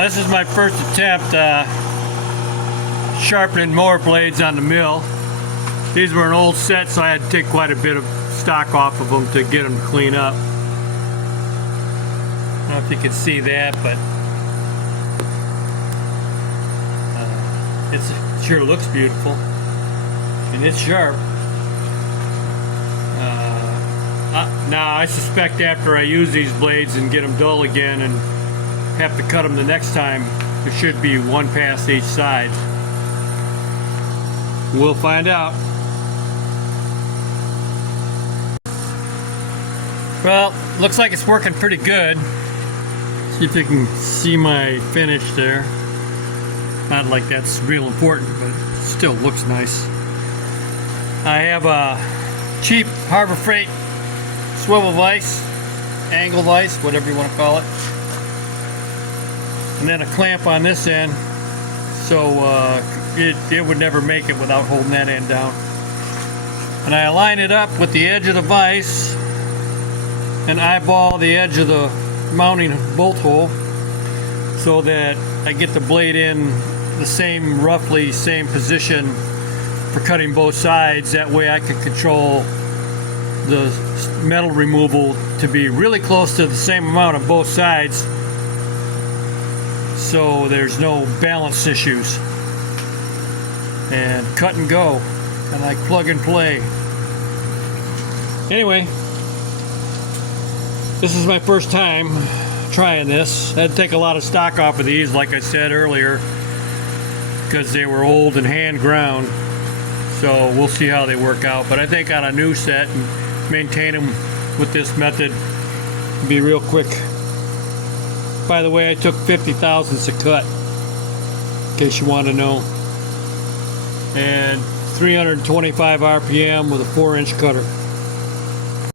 This is my first attempt sharpening mower blades on the mill. These were an old set, so I had to take quite a bit of stock off of them to get them to clean up. I don't know if you can see that, but it sure looks beautiful, and it's sharp. Now I suspect after I use these blades and get them dull again and have to cut them the next time, there should be one pass each side. We'll find out. Well, looks like it's working pretty good. See if you can see my finish there. Not like that's real important, but it still looks nice. I have a cheap Harbor Freight swivel vise, angle vise, whatever you want to call it, and then a clamp on this end, so it would never make it without holding that end down. And I align it up with the edge of the vise and eyeball the edge of the mounting bolt hole so that I get the blade in the same, roughly same position for cutting both sides. That way I can control the metal removal to be really close to the same amount on both sides, so there's no balance issues. And cut and go, kind of like plug and play. Anyway, this is my first time trying this. I had to take a lot of stock off of these, like I said earlier, because they were old and hand ground. So we'll see how they work out. But I think on a new set, and maintain them with this method, be real quick. By the way, I took 50 thousandths a cut, in case you want to know, and 325 RPM with a 4-inch cutter.